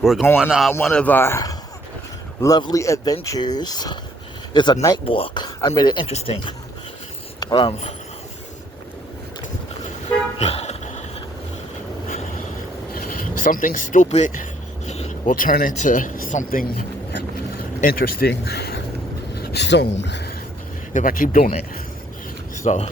We're going on one of our lovely adventures. It's a night walk. I made it interesting. Something stupid will turn into something interesting soon if I keep doing it. So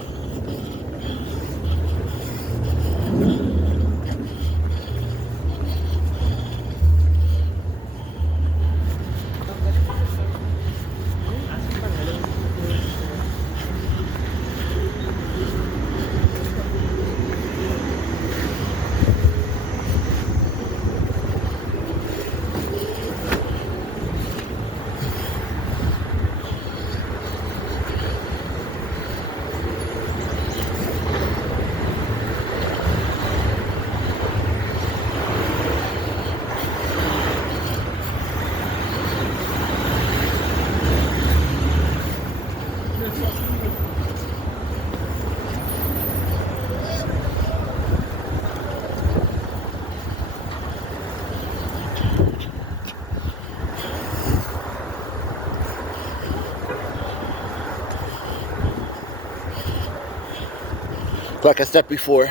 like I said before,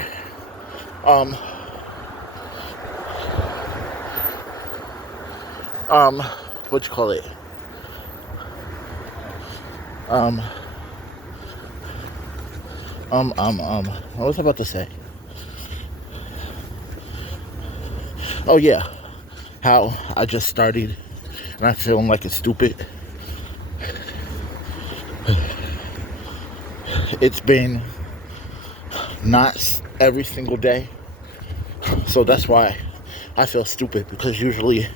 what you call it? What was I about to say? Oh yeah, how I just started and I'm feeling like it's stupid. It's been not every single day, so that's why I feel stupid, because usually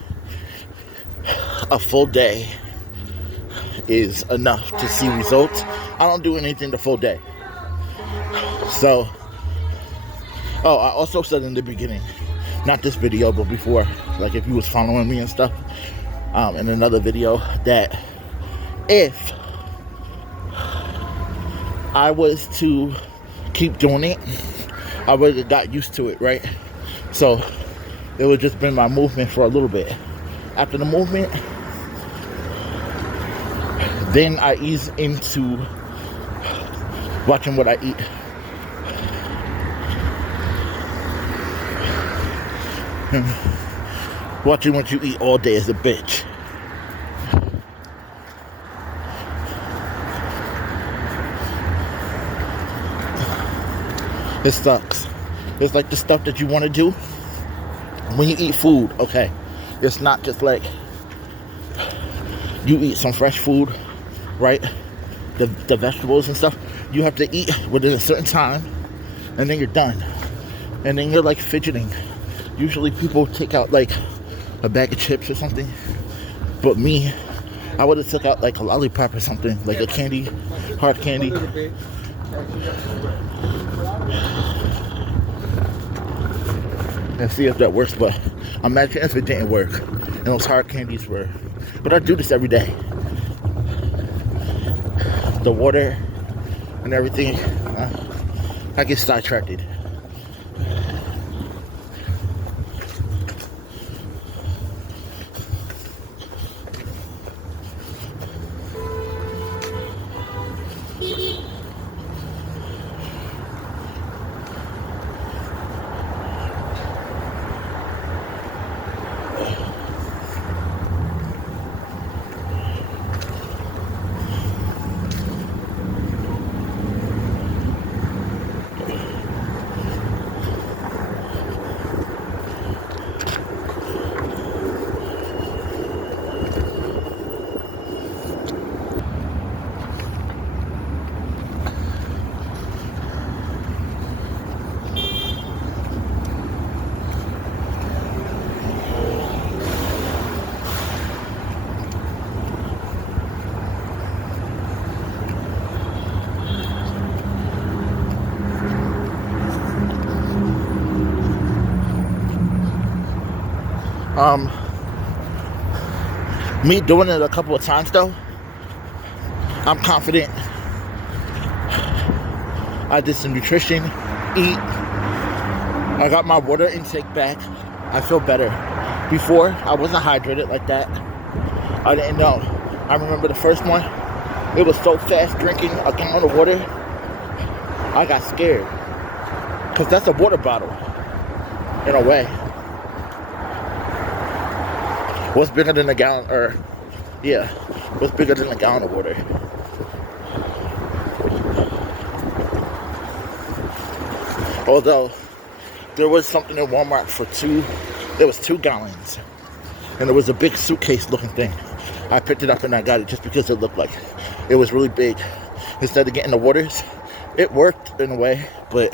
a full day is enough to see results. I don't do anything the full day. So, I also said in the beginning, not this video, but before, like if you was following me and stuff, in another video, that if I was to keep doing it, I would have got used to it, right? So it would just been my movement for a little bit. After the movement, then I ease into watching what I eat. Watching what you eat all day is a bitch. It sucks. It's like the stuff that you want to do when you eat food, okay? It's not just like you eat some fresh food, right? The vegetables and stuff, you have to eat within a certain time, and then you're done. And then you're like fidgeting. Usually people take out like a bag of chips or something, but me, I would have took out like a lollipop or something, like a candy, hard candy. And see if that works, but imagine if it didn't work and those hard candies were. But I do this every day. The water and everything, I get sidetracked. Me doing it a couple of times though, I'm confident. I did some nutrition, eat, I got my water intake back. I feel better. Before, I wasn't hydrated like that. I didn't know. I remember the first one. It was so fast drinking a gallon of water. I got scared. Because that's a water bottle. In a way. What's bigger than a gallon? What's bigger than a gallon of water? Although, there was something in Walmart there was 2 gallons. And it was a big suitcase looking thing. I picked it up and I got it just because it looked like it was really big. Instead of getting the waters, it worked in a way, but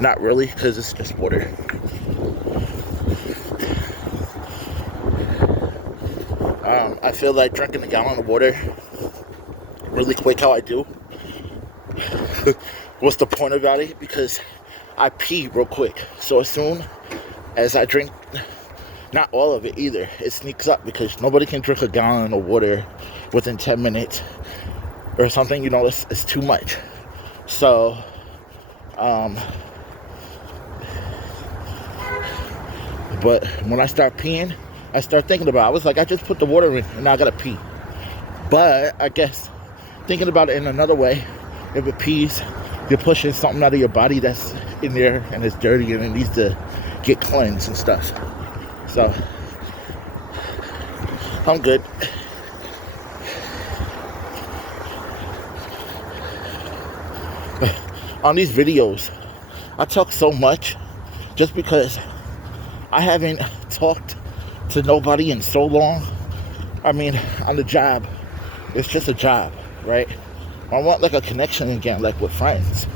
not really because it's just water. I feel like drinking a gallon of water really quick how I do. What's the point about it? Because I pee real quick. So as soon as I drink, not all of it either, it sneaks up because nobody can drink a gallon of water within 10 minutes or something. You know, it's too much. So, but when I start peeing, I start thinking about it. I was like, I just put the water in and now I gotta pee. But I guess thinking about it in another way, if it pees, you're pushing something out of your body that's in there and it's dirty and it needs to get cleansed and stuff. So, I'm good. On these videos, I talk so much just because I haven't talked to nobody in so long. I mean, on the job, it's just a job, right? I want like a connection again, like with friends.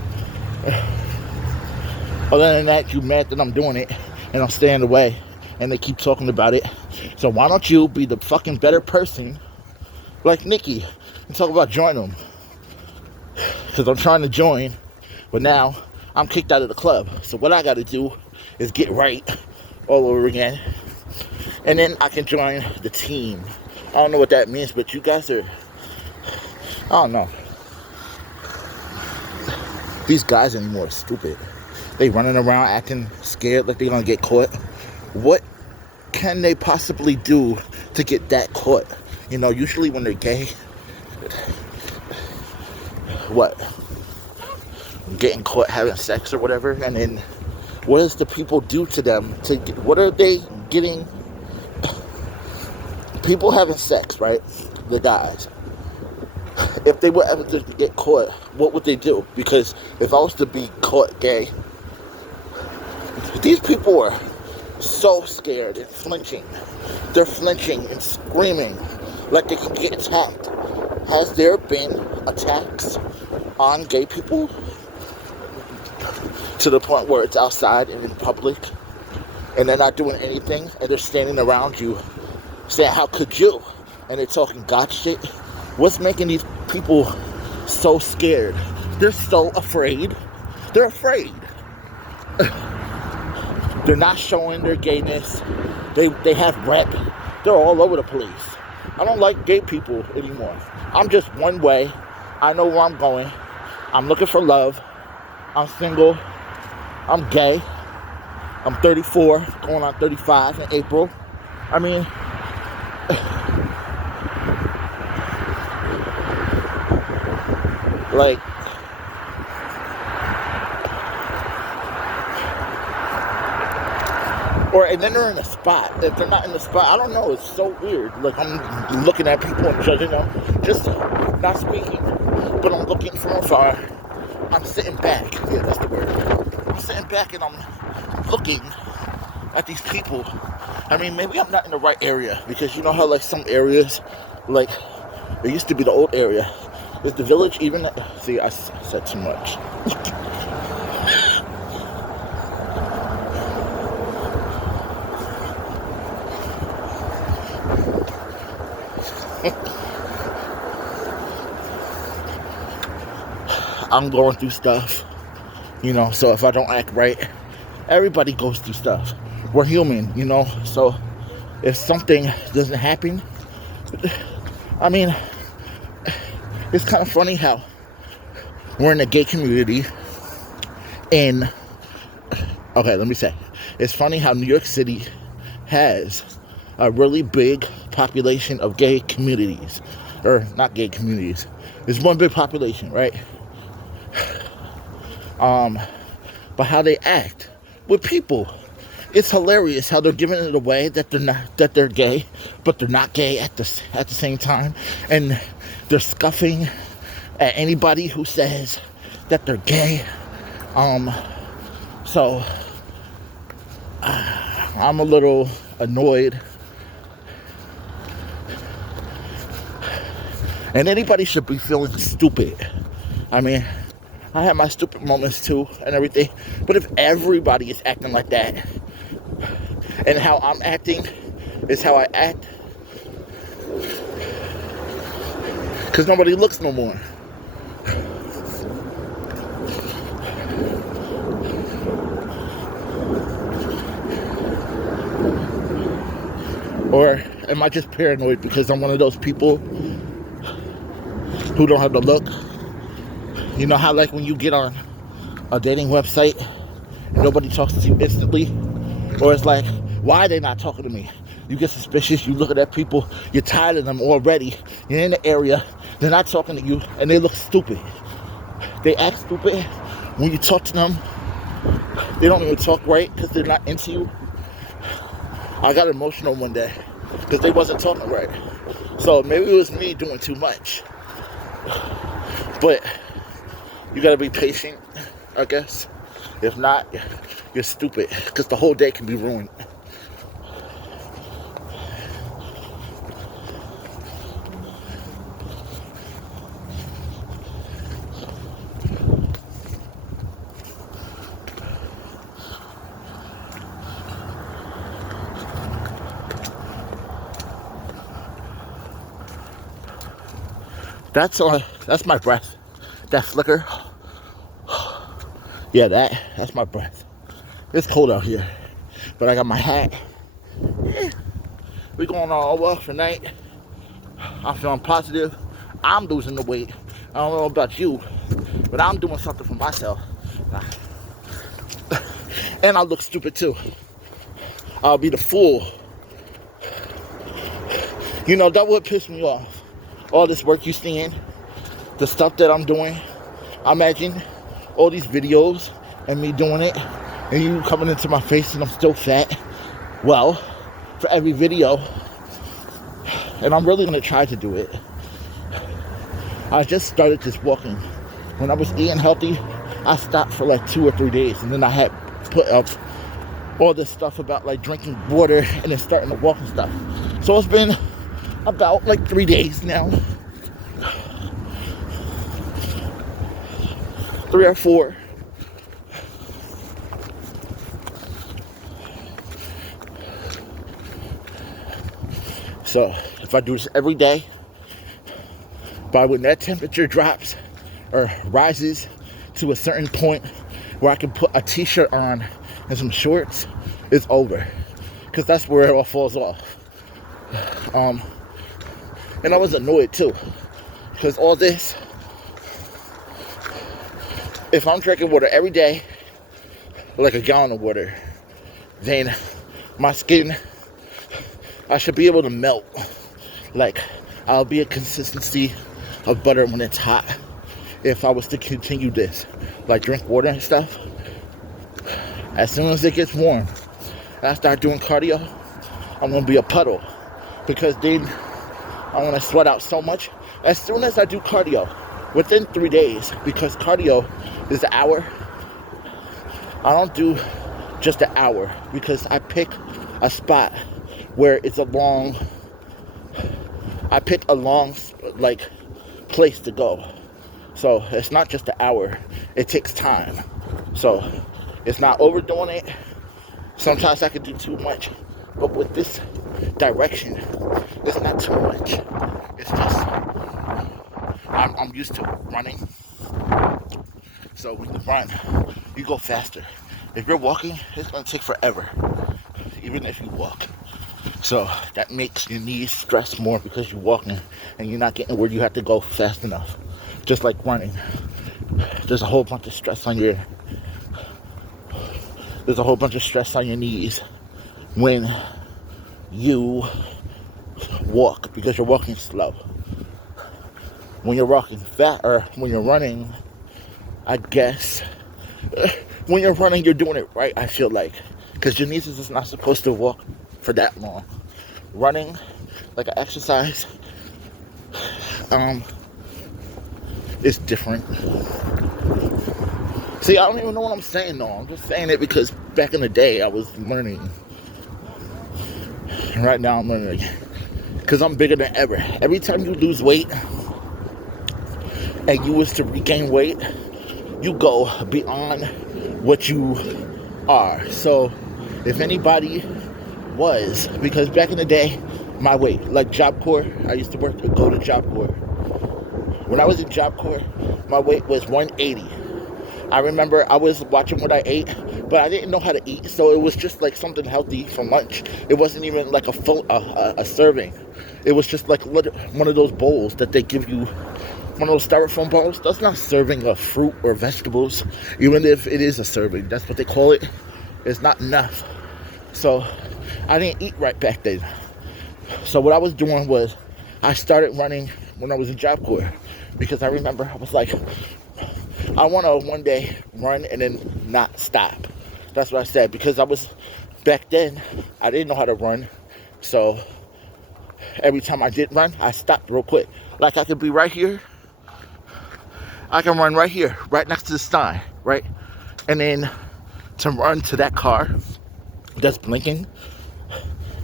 Other than that, you mad that I'm doing it and I'm staying away and they keep talking about it. So why don't you be the fucking better person like Nikki and talk about joining them? Because I'm trying to join, but now I'm kicked out of the club. So what I got to do is get right all over again. And then I can join the team. I don't know what that means, but you guys are, I don't know. These guys anymore are stupid. They running around acting scared like they're gonna get caught. What can they possibly do to get that caught? You know, usually when they're gay, what? Getting caught having sex or whatever, and then what does the people do to them? What are they getting? People having sex, right? The guys. If they were ever to get caught, what would they do? Because if I was to be caught gay, these people are so scared and flinching. They're flinching and screaming like they can get attacked. Has there been attacks on gay people to the point where it's outside and in public and they're not doing anything and they're standing around you saying, how could you? And they're talking God shit. What's making these people so scared? They're so afraid. They're afraid. They're not showing their gayness. They have rep. They're all over the place. I don't like gay people anymore. I'm just one way. I know where I'm going. I'm looking for love. I'm single. I'm gay. I'm 34, going on 35 in April. I mean, like, and then they're in a spot. If they're not in the spot, I don't know, it's so weird. Like, I'm looking at people and judging them, just not speaking, but I'm looking from afar. I'm sitting back. Yeah, that's the word. I'm sitting back and I'm looking at these people. I mean, maybe I'm not in the right area, because you know how, like, some areas, like, it used to be the old area. Is the village even? See, I said too much. I'm going through stuff, you know, so if I don't act right, everybody goes through stuff. We're human, you know, so if something doesn't happen, I mean, it's kind of funny how we're in a gay community and Okay, let me say. It's funny how New York City has a really big population of gay communities. Or not gay communities. There's one big population, right? But how they act with people. It's hilarious how they're giving it away that they're gay, but they're not gay at the same time, and they're scuffing at anybody who says that they're gay. So I'm a little annoyed, and anybody should be feeling stupid. I mean, I have my stupid moments too and everything, but if everybody is acting like that, and how I'm acting is how I act, because nobody looks no more. Or am I just paranoid because I'm one of those people who don't have the look? You know how like when you get on a dating website and nobody talks to you instantly? Or it's like, why are they not talking to me? You get suspicious, you look at that people, you're tired of them already, you're in the area, they're not talking to you, and they look stupid. They act stupid. When you talk to them, they don't even talk right because they're not into you. I got emotional one day because they wasn't talking right. So maybe it was me doing too much. But you gotta be patient, I guess. If not, you're stupid because the whole day can be ruined. That's my breath. That flicker. Yeah, that's my breath. It's cold out here, but I got my hat. We're going all over tonight. I'm feeling positive. I'm losing the weight. I don't know about you, but I'm doing something for myself. And I look stupid too. I'll be the fool. You know, that would piss me off. All this work you seeing, the stuff that I'm doing. Imagine all these videos and me doing it, and you coming into my face and I'm still fat. Well, for every video, and I'm really gonna try to do it. I just started just walking. When I was eating healthy, I stopped for like 2 or 3 days, and then I had put up all this stuff about like drinking water and then starting to walk and stuff. So it's been about like 3 days now. 3 or 4. So if I do this every day, by when that temperature drops or rises to a certain point where I can put a t-shirt on and some shorts, it's over. Because that's where it all falls off. And I was annoyed too. Because all this, if I'm drinking water every day, like a gallon of water, then my skin, I should be able to melt. Like, I'll be a consistency of butter when it's hot. If I was to continue this, like drink water and stuff, as soon as it gets warm, and I start doing cardio, I'm gonna be a puddle. Because then I'm gonna sweat out so much. As soon as I do cardio, within 3 days, because cardio is an hour, I don't do just an hour, because I pick a spot where it's a long like place to go. So it's not just an hour, it takes time. So it's not overdoing it. Sometimes I can do too much, but with this direction, it's not too much. It's just I'm used to running. So when you run, you go faster. If you're walking, it's gonna take forever, even if you walk. So that makes your knees stress more because you're walking and you're not getting where you have to go fast enough. Just like running, there's a whole bunch of stress on your There's a whole bunch of stress on your knees when you walk because you're walking slow. When you're walking fast, or when you're running, I guess, when you're running, you're doing it right, I feel like. Because your knees is not supposed to walk for that long. Running, like an exercise, is different. See, I don't even know what I'm saying, though. I'm just saying it because back in the day, I was learning. And right now, I'm learning again. Because I'm bigger than ever. Every time you lose weight, and you was to regain weight, you go beyond what you are. So, if anybody was, because back in the day, my weight, like Job Corps, I used to go to Job Corps. When I was in Job Corps, my weight was 180. I remember I was watching what I ate, but I didn't know how to eat, so it was just like something healthy for lunch. It wasn't even like a full a serving. It was just like one of those bowls that they give you, one of those styrofoam bowls. That's not serving of fruit or vegetables, even if it is a serving. That's what they call it. It's not enough. So I didn't eat right back then. So what I was doing was I started running when I was in Job Corps, because I remember I was like, I want to one day run and then not stop. That's what I said, because back then, I didn't know how to run. So every time I did run, I stopped real quick. Like I could be right here. I can run right here, right next to the sign, right? And then to run to that car that's blinking,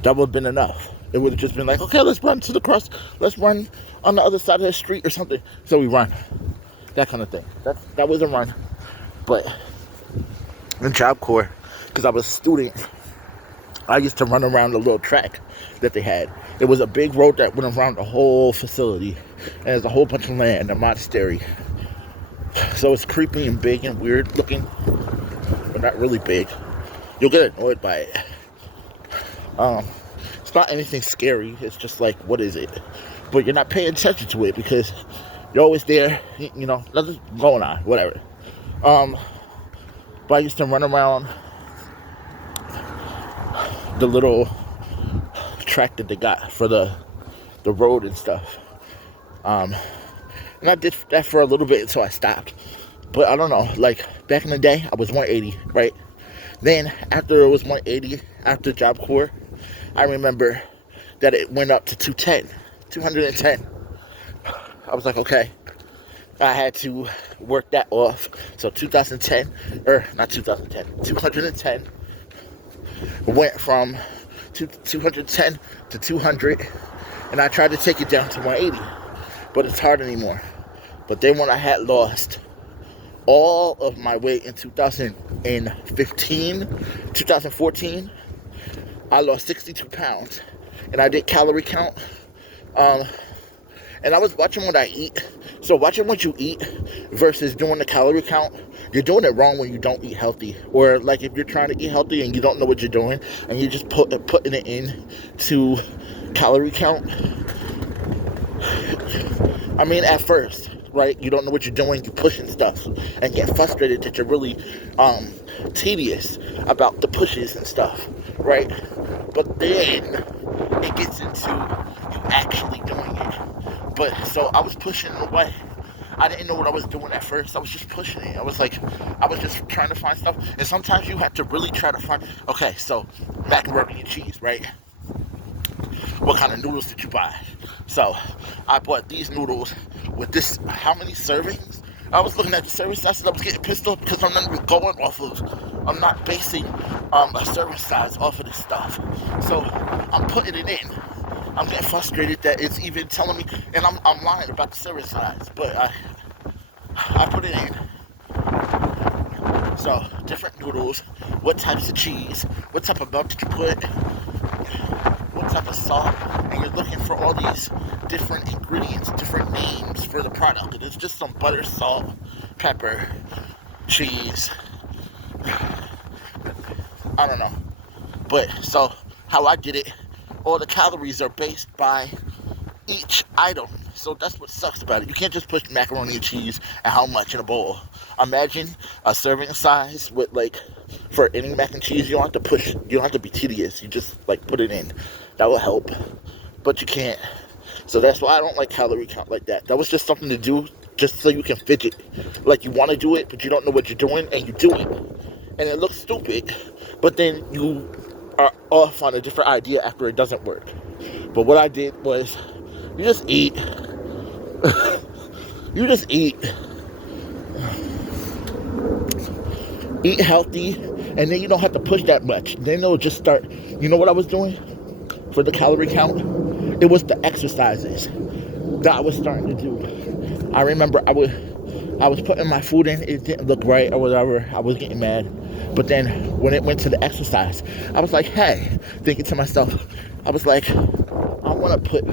that would have been enough. It would have just been like, okay, let's run to the cross. Let's run on the other side of the street or something. So we run. That kind of thing. That was a run. But in Job Corps, because I was a student, I used to run around the little track that they had. It was a big road that went around the whole facility. And there's a whole bunch of land, a monastery. So it's creepy and big and weird looking, but not really big. You'll get annoyed by it. It's not anything scary. It's just like, what is it? But you're not paying attention to it because you're always there, you know, nothing's going on, whatever. But I used to run around the little track that they got for the road and stuff. And I did that for a little bit until I stopped. But I don't know, like back in the day, I was 180, right? Then after it was 180, after Job Corps, I remember that it went up to 210. I was like, okay, I had to work that off. So 210 went from 210 to 200, and I tried to take it down to 180, but it's hard anymore. But then when I had lost all of my weight in 2014, I lost 62 pounds, and I did calorie count, and I was watching what I eat. So watching what you eat versus doing the calorie count, you're doing it wrong when you don't eat healthy. Or like if you're trying to eat healthy and you don't know what you're doing and you're just putting it in to calorie count. I mean, at first, right, you don't know what you're doing, you're pushing stuff and get frustrated that you're really tedious about the pushes and stuff, right? But then it gets into you actually doing it. But so I was pushing away. I didn't know what I was doing at first. I was just pushing it. I was just trying to find stuff. And sometimes you have to really try to find, okay, so macaroni and cheese, right? What kind of noodles did you buy? So I bought these noodles with this, how many servings? I was looking at the serving size and I was getting pissed off because I'm not even going off of, I'm not basing a serving size off of this stuff. So I'm putting it in. I'm getting frustrated that it's even telling me, and I'm lying about the serving size, but I put it in. So different noodles, what types of cheese, what type of milk did you put, what type of salt, and you're looking for all these different ingredients, different names for the product. And it's just some butter, salt, pepper, cheese. I don't know. But so how I did it, all the calories are based by each item. So that's what sucks about it. You can't just put macaroni and cheese and how much in a bowl. Imagine a serving size with like For any mac and cheese, you don't have to push, you don't have to be tedious. You just like put it in. That will help. But you can't. So that's why I don't like calorie count like that. That was just something to do just so you can fidget. Like you want to do it, but you don't know what you're doing, and you do it. And it looks stupid, but then you are off on a different idea after it doesn't work. But what I did was, you just eat. You just eat. Eat healthy, and then you don't have to push that much. Then it'll just start. You know what I was doing for the calorie count? It was the exercises that I was starting to do. I remember I was putting my food in, it didn't look right or whatever. I was getting mad. But then when it went to the exercise, I was like, hey, thinking to myself, I was like, I want to put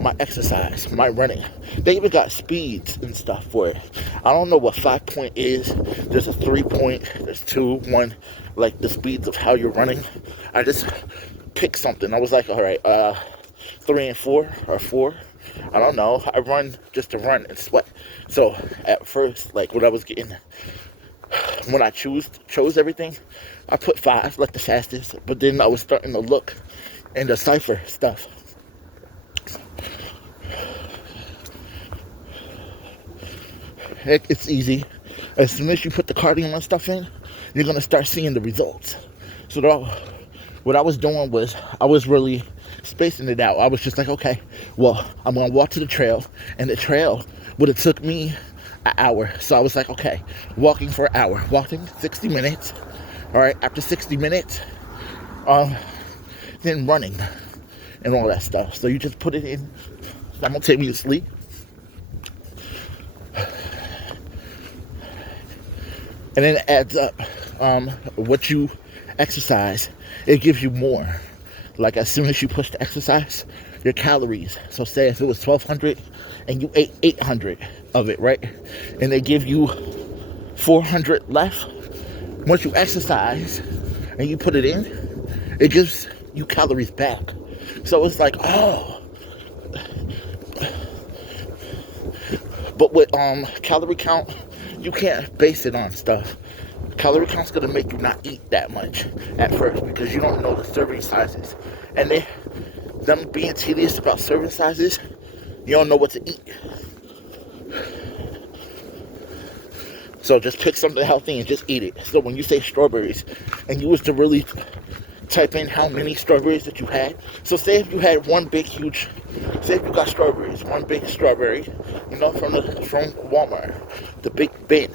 my exercise, my running. They even got speeds and stuff for it. I don't know what 5 point is. There's a 3 point, there's 2, 1, like the speeds of how you're running. I just picked something. I was like, all right, 3 and 4 or 4. I don't know. I run just to run and sweat. So at first, like when I was getting, when I chose everything, I put 5 like the fastest. But then I was starting to look and decipher stuff. It's easy. As soon as you put the cardio and stuff in, you're gonna start seeing the results. So what I was doing was I was really spacing it out. I was just like, okay, well, I'm gonna walk to the trail, and the trail would have took me an hour. So I was like, okay, walking for an hour, walking 60 minutes. All right, after 60 minutes, then running and all that stuff. So you just put it in simultaneously. And then it adds up. What you exercise, it gives you more. Like as soon as you push the exercise, your calories. So say if it was 1,200 and you ate 800 of it, right? And they give you 400 left. Once you exercise and you put it in, it gives you calories back. So it's like, oh. But with calorie count, you can't base it on stuff. Calorie count's gonna make you not eat that much at first because you don't know the serving sizes. And them being tedious about serving sizes, you don't know what to eat. So just pick something healthy and just eat it. So when you say strawberries, and you was to really type in how many strawberries that you had. So say if you had one big huge, say if you got strawberries, one big strawberry, you know, from Walmart, the big bin,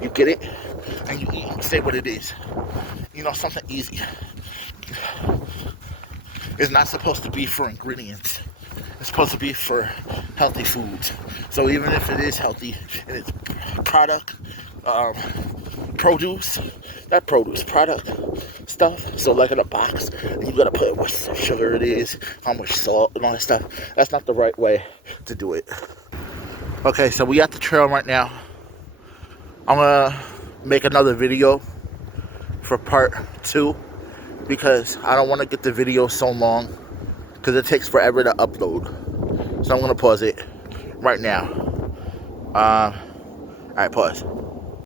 you get it and you eat and say what it is. You know, something easy. It's not supposed to be for ingredients. It's supposed to be for healthy foods. So even if it is healthy and it's product, produce product stuff, so like in a box, you gotta put what sugar it is, how much salt and all that stuff. That's not the right way to do it. Okay, so we at the trail right now. I'm gonna make another video for part 2 because I don't want to get the video so long because it takes forever to upload. So I'm gonna pause it right now. Alright, pause.